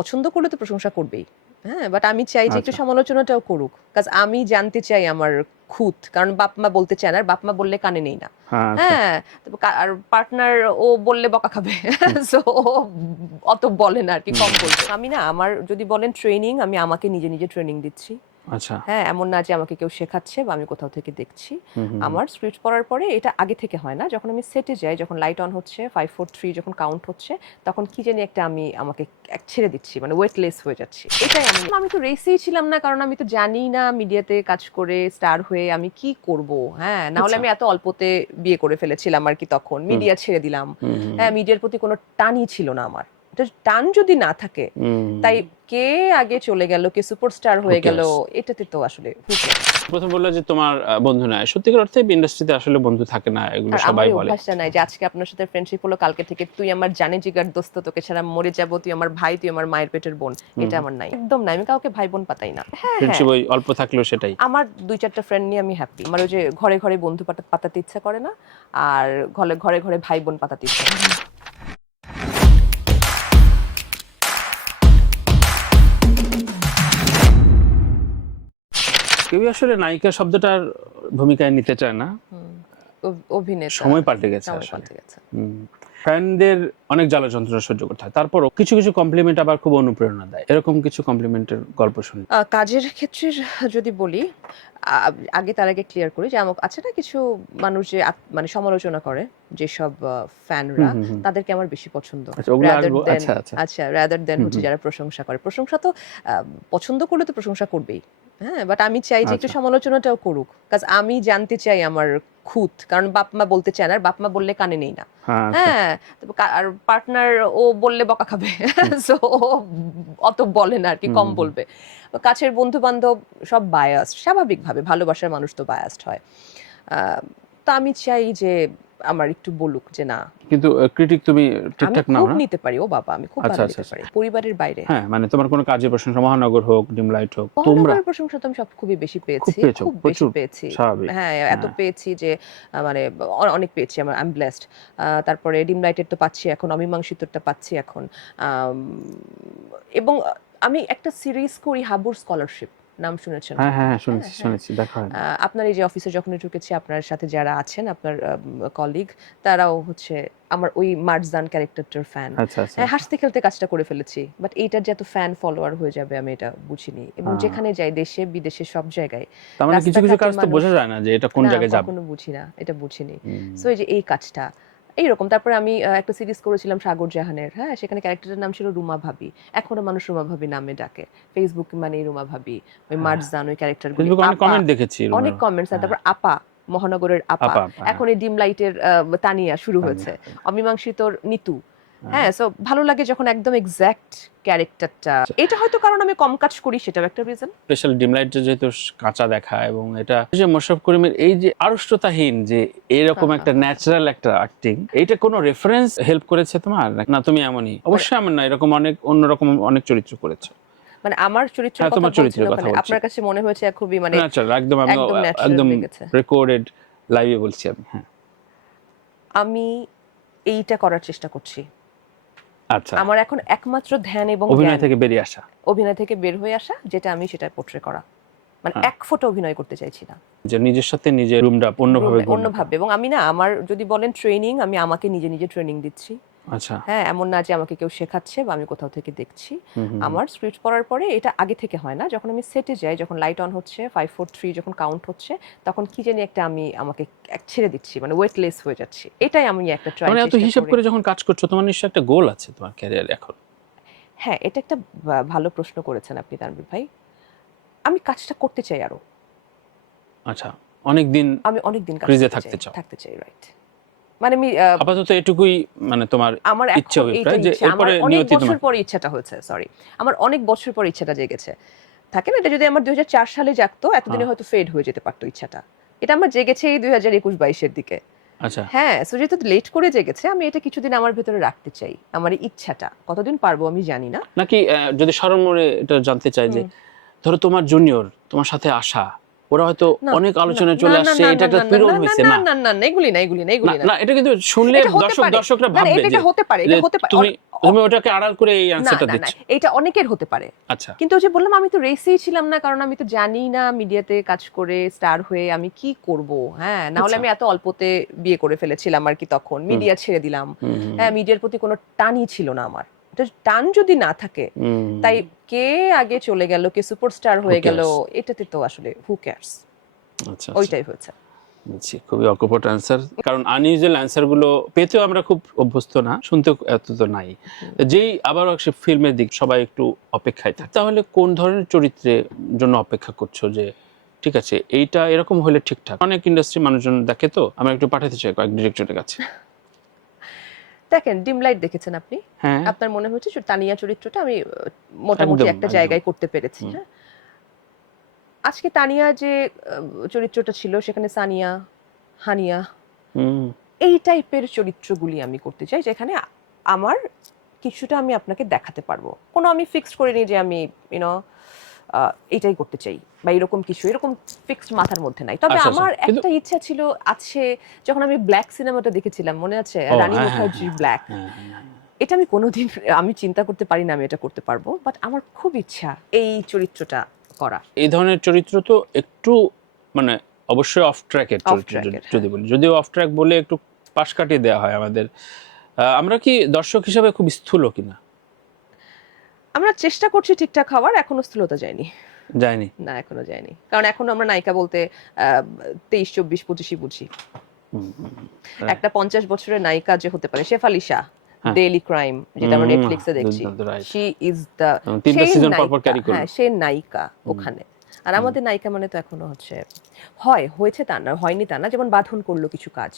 পছন্দ করলে তো প্রশংসা করবেই। হ্যাঁ, বাট আমি চাই যে একটু সমালোচনাটাও করুক। কাজ আমি জানতে চাই আমার খুঁত। কারণ বাপ-মা বলতে চায় না। আর বাপ-মা বললে কানে নেই না। হ্যাঁ, আর পার্টনার ও বললে বকা খাবে। সো ও অত বলে না আরকি, কম বলবে। আমি না আমার যদি বলেন ট্রেনিং, আমি আমাকে নিজে, নিজে ট্রেনিং দিচ্ছি। আচ্ছা। হ্যাঁ, এমন না যে আমাকে কেউ শেখাচ্ছে বা আমি কোথাও থেকে দেখছি। আমার স্ক্রিপ্ট পড়ার পরে এটা আগে থেকে হয় না। যখন আমি সেটে যাই, যখন লাইট অন হচ্ছে, 5 4 3 যখন কাউন্ট হচ্ছে, তখন কি জানি একটা আমাকে ছেড়ে দিচ্ছি, মানে ওয়েটলেস হয়ে যাচ্ছি। এটাই আমি তো রেসেই ছিলাম না, কারণ আমি তো জানি না মিডিয়াতে কাজ করে স্টার হয়ে আমি কি করব। হ্যাঁ, না হলে আমি এত অল্পতে বিয়ে করে ফেলেছিলাম আর কি, তখন মিডিয়া ছেড়ে দিলাম। হ্যাঁ, মিডিয়ার প্রতি কোনো টানই ছিল না আমার। টান যদি না থাকে, তাই কে আগে চলে গেল, কে সুপারস্টার হয়ে গেল, এটাতে তো আসলে প্রথম বললো যে তোমার বন্ধু নাই, সত্যিকার অর্থে ইন্ডাস্ট্রিতে আসলে বন্ধু থাকে না, এগুলো সবাই বলে। অভ্যাসটা নাই যে আজকে আপনার সাথে ফ্রেন্ডশিপ হলো, কালকে থেকে তুই আমার জানে জিগার দোস্ত, তোকে ছাড়া মরে যাব, তুই আমার ভাই, তুই আমার মায়ের পেটের বোন। এটা আমার নাই, একদম নাই। আমি কাউকে ভাই বোন পাতাই না। ফ্রেন্ডশিপ ওই অল্প থাকলেও সেটাই। আমার 2-4টা ফ্রেন্ড নিয়ে আমি হ্যাপি। আমার ওই যে ঘরে ঘরে বন্ধু পাতাতে ইচ্ছা করে না, আর ঘরে ঘরে ভাই বোন পাতাতে ইচ্ছা করে না। কেউ আসলে নায়িকা শব্দটার ভূমিকায় নিতে চায় না। অভিনেতা সময় পাল্টে গেছে আসলে। ফ্যানদের অনেক জ্বালা যন্ত্রণা সহ্য করতে হয়, তারপরও কিছু কিছু কমপ্লিমেন্ট আবার খুব অনুপ্রেরণা দেয়। এরকম কিছু কমপ্লিমেন্টের গল্প শুনি। কাজের ক্ষেত্রে যদি বলি, তার আগে ক্লিয়ার করি যে আছে না কিছু মানুষ যে মানে সমালোচনা করে, যেসব ফ্যানরা, তাদেরকে আমার বেশি পছন্দ। রাদার দেন হচ্ছে যারা প্রশংসা করে। প্রশংসা তো পছন্দ করলে তো প্রশংসা করবেই। হ্যাঁ, বাট আমি চাই যে একটু সমালোচনাটাও করুক। কাজ আমি জানতে চাই আমার খুঁত। কারণ বাপ-মা বলতে চায় না, আর বাপ-মা বললে কানে নেই না। হ্যাঁ, আর পার্টনার ও বললে বকা খাবে। সো ও অত বলে না আরকি, কম বলবে। কাছের বন্ধু বান্ধব সব বায়াসড, স্বাভাবিকভাবে ভালোবাসার মানুষ তো বায়াসড হয়। তো আমি চাই যে আমার একটু বলুক যে না। কিন্তু ক্রিটিক তুমি ঠিকঠাক নাও না? আমি নিতে পারি, ও বাবা, আমি খুব ভালো নিতে পারি, পরিবারের বাইরে। হ্যাঁ, মানে তোমার কোনো কাজের প্রশংসা, মহানগর হোক, ডিমলাইট হোক, তোমরা প্রশংসা তো আমি সব খুবই বেশি পেয়েছি, খুব বেশি পেয়েছি। হ্যাঁ, এত পেয়েছি যে মানে অনেক পেয়েছি। I am blessed. তারপরে ডিমলাইটের তো পাচ্ছি এখন, অমীমাংসিতরটা পাচ্ছি এখন। এবং আমি একটা সিরিজ করি, হাবুর স্কলারশিপ, নাম শুনেছেন? হ্যাঁ, শুনেছি, দেখা হয়। আপনার এই যে অফিসে যখন ঢুকেছি, আপনার সাথে যারা আছেন, আপনার কলিগ, তারাও হচ্ছে আমার ওই মার্জান ক্যারেক্টারটার ফ্যান। হাসতে খেলতে কাজটা করে ফেলেছি, বাট এইটার যে এত ফ্যান ফলোয়ার হয়ে যাবে আমি এটা বুঝিনি। এবং যেখানে যাই, দেশে বিদেশে সব জায়গায়, তার মানে কিছু কিছু কাজ তো বোঝা যায় না যে এটা কোন জায়গায় যাবে। কখনো বুঝি না, এটা বুঝিনি। সো এই যে এই কাজটা এইরকম। তারপরে আমি একটা সিরিজ করেছিলাম সাগর জাহানের। হ্যাঁ, সেখানে ক্যারেক্টারের নাম ছিল রুমা ভাবি। এখনো মানুষ রুমা ভাবি নামে ডাকে। ফেসবুক মানে রুমা ভাবি, ওই মার্জান, ওই ক্যারেক্টারগুলো, অনেক কমেন্ট দেখেছি, অনেক কমেন্টস। তারপর আপা, মহানগরের আপা, এখন এই ডিম লাইটের তানিয়া শুরু হয়েছে, অমীমাংসিতর নিতু। হ্যাঁ, সো ভালো লাগে যখন একদম এক্সাক্ট ক্যারেক্টারটা। এটা হয়তো কারণ আমি কম কাজ করি, সেটাও একটা রিজন। স্পেশাল ডিম লাইট যেহেতু কাঁচা দেখা, এবং এটা যে মোশাররফ করিমের এই যে আড়ষ্টতাহীন যে এরকম একটা ন্যাচারাল একটা অ্যাক্টিং, এইটা কোনো রেফারেন্স হেল্প করেছে তোমার? না তুমি এমনই? অবশ্যই এমন না, এরকম অনেক অন্যরকম অনেক চরিত্র করেছো। মানে আমার চরিত্রের কথা বলছি, আপনার কাছে মনে হয়েছে খুবই মানে ন্যাচারাল, একদম রেকর্ডেড লাইভে বলছি আমি। হ্যাঁ, আমি এইটা করার চেষ্টা করছি। আচ্ছা, আমার এখন একমাত্র ধ্যান এবং অভিনয় থেকে বেরিয়ে আসা, অভিনয় থেকে বের হয়ে আসা, যেটা আমি সেটা পোর্ট্রে করা। মানে এক ফোঁটা অভিনয় করতে চাইছি না, যে নিজের সাথে নিজের রুমটা অন্যভাবে। এবং আমি না আমার যদি বলেন ট্রেনিং, আমি আমাকে নিজে নিজে ট্রেনিং দিচ্ছি। আচ্ছা। হ্যাঁ, এমন না যে আমাকে কেউ শেখাচ্ছে বা আমি কোথাও থেকে দেখছি। আমার স্ক্রিপ্ট পড়ার পরে এটা আগে থেকে হয় না। যখন আমি সেটে যাই, যখন লাইট অন হচ্ছে, 5 4 3 যখন কাউন্ট হচ্ছে, তখন কি জানি একটা আমাকে ছেড়ে দিচ্ছি, মানে ওয়েটলেস হয়ে যাচ্ছি। এটাই আমি একটা ট্রাই মানে এত হিসাব করে যখন কাজ করছো, তোমার নিশ্চয়ই একটা গোল আছে তোমার ক্যারিয়ারে এখন। হ্যাঁ, এটা একটা ভালো প্রশ্ন করেছেন আপনি তানভীর ভাই। আমি কাজটা করতে চাই আরো। আচ্ছা, অনেকদিন আমি অনেকদিন ক্রিজে থাকতে চাই, রাইট। মানে আমি আপাতত এটুকুই, মানে তোমার আমার ইচ্ছা হবে যে এরপরে অনেক বছর পরে ইচ্ছাটা হয়েছে, আমার অনেক বছর পরে ইচ্ছাটা জেগেছে। থাকে না, এটা যদি আমার 2004 সালে জাগতো, এতদিনে হয়তো ফেড হয়ে যেতে পারতো ইচ্ছাটা। এটা আমার জেগেছে এই 2021-22 দিকে। আচ্ছা, হ্যাঁ, সো যেহেতু লেট করে জেগেছে, আমি এটা কিছুদিন আমার ভেতরে রাখতে চাই, আমার ইচ্ছাটা। কতদিন পারবো আমি জানি না। নাকি যদি স্মরণ মনে এটা জানতে চাই যে ধরো তোমার জুনিয়র তোমার সাথে আসা, ওরা হয়তো না, অনেক না, আলোচনায় না, চলে না, আসছে, না, এটা না, একটা না, পীড়ন না, হয়েছে না, না। না, না, না, এগুলি না, এগুলি না, এগুলি না না। না, এটা কিন্তু শুনলে এটা হতে পারে। দর্শকরা না, না, ভাববে এটা যে হতে পারে, এটা হতে পারে। তুমি তুমি ওটাকে আড়াল করে এই না, অ্যানসারটা না, না, দিচ্ছ। এটা অনেকের হতে পারে। আচ্ছা, কিন্তু ওই যে বললাম আমি তো রেসেই ছিলাম না, কারণ আমি তো জানি না মিডিয়াতে কাজ করে স্টার হয়ে আমি কি করব। হ্যাঁ, না হলে আচ্ছা। আমি এত অল্পতে বিয়ে করে ফেলেছিলাম আর কি, তখন মিডিয়া ছেড়ে দিলাম। হ্যাঁ, মিডিয়ার প্রতি কোনো টানই ছিল না আমার। এটা টান যদি না থাকে, তাই কে আগে চলে গেল, কে সুপারস্টার হয়ে গেল, এটাতে তো আসলে হু কেয়ারস। আচ্ছা, ওইটাই হচ্ছে। বুঝছি, খুবই অকপট অ্যান্সার, কারণ আনইউজুয়াল অ্যান্সার গুলো পেতেও আমরা খুব অভ্যস্ত না, শুনতেও এত তো নাই। যেই আবার সে ফিল্মের দিক সবাই একটু অপেক্ষায় থাকে, তাহলে কোন ধরনের চরিত্রের জন্য অপেক্ষা করছো যে ঠিক আছে এইটা এরকম হলে ঠিকঠাক? অনেক ইন্ডাস্ট্রি মানুষজন দেখে, তো আমরা একটু পাঠাতে চাই কয়েক ডিরেক্টরের কাছে। দেখেন, ডিম লাইট দেখেছেন আপনি? হ্যাঁ, আপনার মনে হচ্ছে যে তানিয়া চরিত্রটা আমি মোটামুটি একদম একটা একদম। জায়গায় করতে পেরেছি। হ্যাঁ, আজকে তানিয়া যে চরিত্রটা ছিল সেখানে সানিয়া, হানিয়া, হুম, এই টাইপের চরিত্রগুলি আমি করতে চাই, যেখানে আমার কিছুটা আমি আপনাকে দেখাতে পারবো। কোনো আমি ফিক্সড করিনি যে আমি ইউনো এটাই করতে চাই বা এরকম কিছু, এরকম ফিক্সড মাথার মধ্যে নাই। তবে আচ্ছা আচ্ছা, আমার কিন্তু একটা ইচ্ছা ছিল, আছে, যখন আমি ব্ল্যাক সিনেমাটা দেখেছিলাম, মনে আছে? ও রানী হ্যাঁ হ্যাঁ মুখার্জি ব্ল্যাক। হ্যাঁ হ্যাঁ। এটা আমি কোনোদিন আমি চিন্তা করতে পারি না আমি এটা করতে পারবো, বাট আমার খুব ইচ্ছা এই চরিত্রটা করা। এই ধরনের চরিত্র তো একটু মানে অবশ্যই অফ ট্র্যাকের অফ চরিত্র, ট্র্যাকের, যদি বলি, যদিও অফ ট্র্যাক বলে একটু পাশ কাটিয়ে দেওয়া হয় আমাদের। আমরা কি দর্শক হিসাবে খুব স্থূল কিনা? আমরা চেষ্টা করছি ঠিকঠাক হওয়ার, এখনো স্থূলতা যায়নি। যায়নি। না, এখনো যায়নি, কারণ এখনো আমরা নায়িকা বলতে 23, 24, 25ই বুঝি। হ্যাঁ। একটা 50 বছরের নায়িকা যে হতে পারে, শেফালি শাহ, হ্যাঁ। ডেইলি ক্রাইম, যেটা আমরা নেটফ্লিক্সে দেখছি, দুর্দান্ত, right. শি ইজ দ্য, তিনটা সেই সিজন পর পর নায়িকা। ক্যারি করলো। হ্যাঁ, সে নায়িকা ওখানে। আর আমাদের নায়িকা মানে তো এখনো হচ্ছে, হয়েছে তা না, হয়নি তা না। যেমন বাঁধন করলো কিছু কাজ,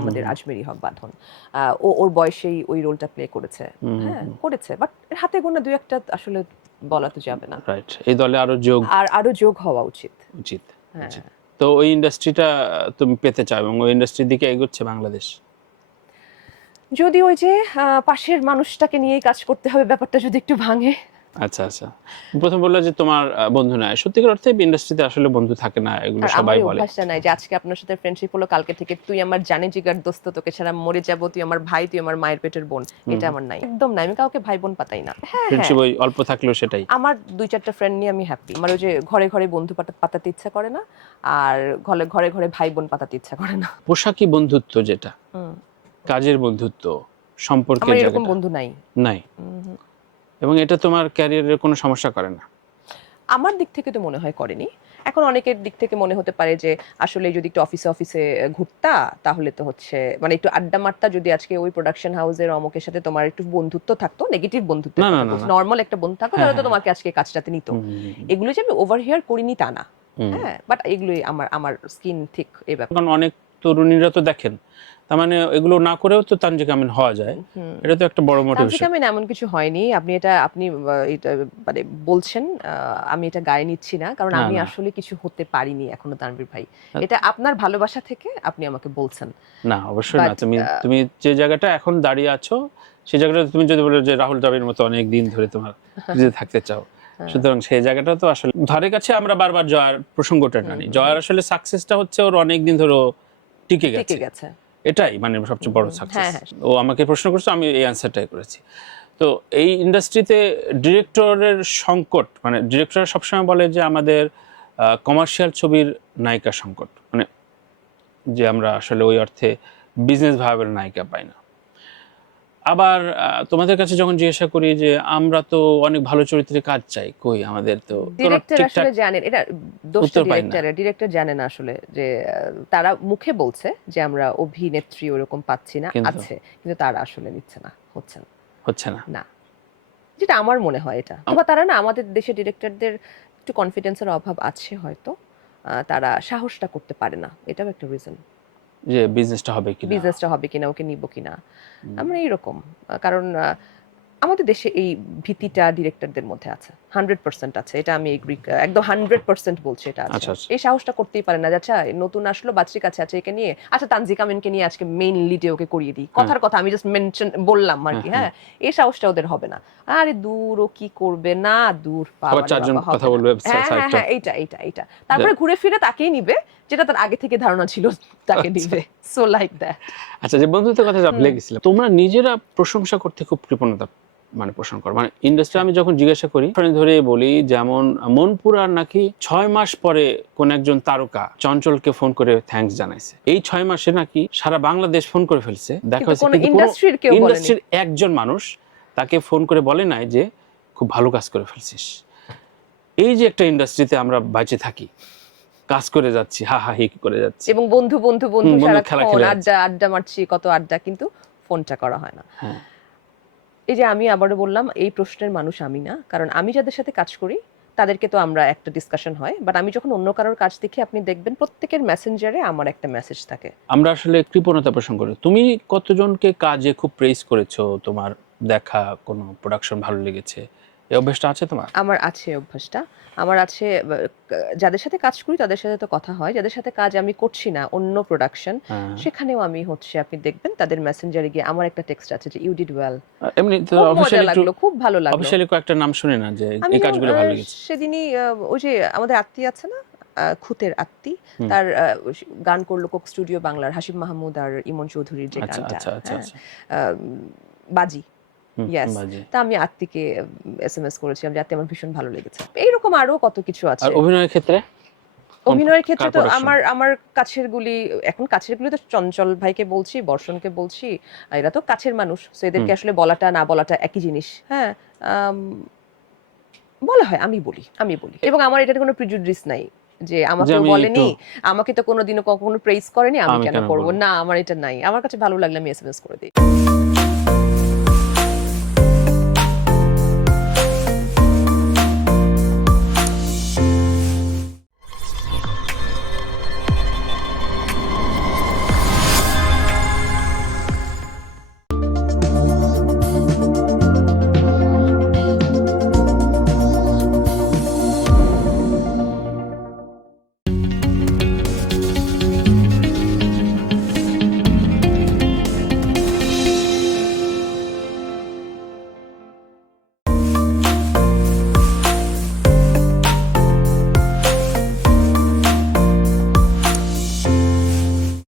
আমাদের আজমেরি হক বাঁধন, ও ওর বয়সেই ওই রোলটা প্লে করেছে। হ্যাঁ, করেছে, বাট হাতে গোনা দুই একটা আসলে বলা তো যাবে না। রাইট, এই দলে আরো যোগ আর আরো যোগ হওয়া উচিত। উচিত। হ্যাঁ, তো ওই ইন্ডাস্ট্রিটা তুমি পেতে চাও এবং ওই ইন্ডাস্ট্রির দিকে এগোচ্ছে বাংলাদেশ? যদি ওই যে পাশের মানুষটাকে নিয়েই কাজ করতে হবে, ব্যাপারটা যদি একটু ভাঙে। আচ্ছা আচ্ছা, প্রথম বললে যে তোমার বন্ধু নাই, সত্যিকার অর্থে ইন্ডাস্ট্রিতে আসলে বন্ধু থাকে না, এগুলো আর সবাই আমার বলে। অভ্যাসটা নাই যে আজকে আপনার সাথে ফ্রেন্ডশিপ হলো, কালকে থেকে তুই আমার জানে জিগার দোস্ত, তোকে ছাড়া মরে যাব, তুই আমার ভাই, তুই আমার মায়ের পেটের বোন। এটা আমার নাই, একদম নাই। আমি কাউকে ভাই বোন পাতাই না। হ্যাঁ, হ্যাঁ, ফ্রেন্ডশিপ ওই অল্প থাকলেও সেটাই। আমার 2-4টা ফ্রেন্ড নিয়ে আমি হ্যাপি। আমার ওই যে ঘরে ঘরে বন্ধু পাতাতে ইচ্ছা করে না, আর ঘরে ঘরে ভাই বোন পাতাতে ইচ্ছা করে না। পোশাকি বন্ধুত্ব যেটা, কাজের বন্ধুত্ব, সম্পর্কের আমার এরকম জায়গাটা বন্ধু নাই। নাই, এবং এটা তোমার ক্যারিয়ারের কোনো সমস্যা করে না? আমার দিক থেকে তো মনে হয় করেনি। এখন অনেকের দিক থেকে মনে হতে পারে যে আসলে যদি একটু অফিসে অফিসে ঘুরতা, তাহলে তো হচ্ছে মানে একটু আড্ডা মারতা, যদি আজকে ওই প্রোডাকশন হাউসের অমুকের সাথে তোমার একটু বন্ধুত্ব থাকতো, নেগেটিভ বন্ধুত্ব, না, না, না, না। নর্মাল একটা বন্ধু থাকতো, তাহলে তো তোমাকে আজকে কাজটাতে নিত। এগুলো যে আমি ওভারহিয়ার করিনি তা না। হ্যাঁ, বাট এগুলোই আমার স্কিন ঠিক এই ব্যাপার। কারণ অনেক তরুণীরা তো দেখেন, তার মানে এগুলো না করেও তো তানজিক আমিন হওয়া যায়, এটা তো একটা বড় তানজিক মোটিভেশন। আমিন এমন কিছু হয়নি। আপনি এটা মানে বলছেন, আমি এটা গায়ে নিচ্ছি না, কারণ না, আমি না। আসলে কিছু হতে পারিনি এখনো তানভীর ভাই। এটা আপনার ভালোবাসা থেকে আপনি আমাকে বলছেন। না, অবশ্যই না। But, তুমি যে জায়গাটা এখন দাঁড়িয়ে আছো, সেই জায়গাটা তুমি যদি বলো যে রাহুল দ্রাবিড়ের মতো অনেক দিন ধরে তোমার নিজে থাকতে চাও, সুতরাং সেই জায়গাটা তো আসলে ধারে কাছে। আমরা বারবার জয়ার প্রসঙ্গটা টানি, জয়ার আসলে সাকসেসটা হচ্ছে ওর অনেক দিন ধরে টিকে টিকে গেছে, গেছে। এটাই মানে সবচেয়ে বড় সাকসেস। হ্যাঁ, হ্যাঁ। ও আমাকে প্রশ্ন করছে, আমি এই অ্যান্সারটাই করেছি। তো এই ইন্ডাস্ট্রিতে ডিরেক্টরের সংকট, মানে ডিরেক্টর সবসময় বলে যে আমাদের কমার্শিয়াল ছবির নায়িকা সংকট, মানে যে আমরা আসলে ওই অর্থে বিজনেস ভায়াবল নায়িকা পাই না। আবার তোমাদের কাছে যখন জিজ্ঞাসা করি যে আমরা তো অনেক ভালো চরিত্রে কাজ চাই, কই আমাদের তো ডিরেক্টর আসলে জানেন, এটা দোষটা উত্তর পাই না। ডিরেক্টর জানে না আসলে যে তারা মুখে বলছে যে আমরা অভিনেত্রী ওরকম পাচ্ছি না, আছে, কিন্তু তারা আসলে নিচ্ছে না, হচ্ছে না। না, যেটা আমার মনে হয় এটা। অথবা তারা না, আমাদের দেশে ডিরেক্টরদের একটু কনফিডেন্সের অভাব আছে হয়তো, তারা সাহসটা করতে পারে না, এটাও একটা রিজন যে বিজনেসটা হবে কিনা, ওকে নিব কিনা, আমরা এইরকম। কারণ আমাদের দেশে এই ভীতিটা ডিরেক্টরদের মধ্যে আছে। 100% আছে, এটা আমি এগ্রি, একদম 100% বলছি এটা আছে। আচ্ছা, আচ্ছা। এই সাহসটা করতেই পারে না যে আচ্ছা নতুন আসলো বাচ্চি কাছে আছে একে নিয়ে, আচ্ছা তানজিকা আমিনকে নিয়ে আজকে মেইন লিডে ওকে করিয়ে দিই, কথার কথা আমি জাস্ট মেনশন বললাম আর কি, হ্যাঁ এই সাহসটা ওদের হবে না। আরে দূর ও কি করবে না, দূর আবার চারজন কথা বলবে হ্যাঁ এইটা তারপরে ঘুরে ফিরে তাকেই নিবে যেটা তার আগে থেকে ধারণা ছিল তাকে নিবে, সো লাইক দ্যাট। আচ্ছা, যে বন্ধুত্বের কথা ভুলে গেছিলাম, তোমরা নিজেরা প্রশংসা করতে খুব কৃপণতা মানে পোষণ করো, মানে ইন্ডাস্ট্রি আমি যখন জিজ্ঞাসা করি ধরে বলি, যেমন মনপুরার নাকি 6 মাস পরে কোন একজন তারকা চঞ্চলকে ফোন করে থ্যাঙ্কস জানাইছে, এই 6 মাসে নাকি সারা বাংলাদেশ ফোন করে ফেলছে, দেখা যাচ্ছে ইন্ডাস্ট্রির একজন মানুষ তাকে ফোন করে বলে নাই যে খুব ভালো কাজ করে ফেলছিস। এই যে একটা ইন্ডাস্ট্রিতে আমরা বেঁচে থাকি, কাজ করে যাচ্ছি, হা হা হি করে যাচ্ছি, এবং বন্ধু সারাক্ষণ আড্ডা মারছি, কত আড্ডা, কিন্তু ফোনটা করা হয় না। এই যে আমি আবারও বললাম, এই প্রশ্নের মানুষ আমি না, কারণ আমি যাদের সাথে কাজ করি তাদেরকে তো আমরা একটা ডিসকাশন হয়, বাট আমি যখন অন্য কারোর কাজ দেখি আপনি দেখবেন প্রত্যেকের মেসেঞ্জারে আমার একটা মেসেজ থাকে। আমরা আসলে কৃপণতা পোষণ করি। তুমি কতজনকে কাজে খুব প্রেইজ করেছো, তোমার দেখা কোনো প্রোডাকশন ভালো লেগেছে, এই অভ্যাসটা আছে তোমার? আমার আছে অভ্যাসটা, আমার আছে। যাদের সাথে কাজ করি তাদের সাথে তো কথা হয়, যাদের সাথে কাজ আমি করছি না অন্য প্রোডাকশন, সেখানেও আমি হচ্ছে আপনি দেখবেন তাদের মেসেঞ্জারে গিয়ে আমার একটা টেক্সট আছে যে ইউ ডিড ওয়েল, এমনি তো অফিশিয়ালি খুব ভালো লাগলো, অফিশিয়ালি কয়েকটা নাম শুনে না যে এই কাজগুলো ভালো লেগেছে। সেদিনই ওই যে আমাদের আত্মী আছে না, খুতের আত্মী, তার গান করলো কোক স্টুডিও বাংলার হাসিব মাহমুদ আর ইমন চৌধুরীর যে গানটা বাজি, ইয়েস, তা আমি আত্মীকে এসএমএস করেছিলাম যে আত্মী আমার ভীষণ ভালো লেগেছে। এইরকম আরো কত কিছু আছে। আর অভিনয়ের ক্ষেত্রে তো আমার কাছের গুলি, এখন কাছের গুলি তো চঞ্চল ভাইকে বলছি, বর্ষণকে বলছি, এরা তো কাছের মানুষ, তো এদেরকে আসলে বলাটা না বলাটা একই জিনিস। হ্যাঁ বলা হয়, আমি বলি এবং আমার এটার কোনো প্রিজুডিস নাই যে আমাকে বলেনি, আমাকে তো কোনোদিনও কখনো প্রেইজ করেনি, আমি কেন করবো না, আমার এটা নাই, আমার কাছে ভালো লাগলে আমি এসএমএস করে দিই।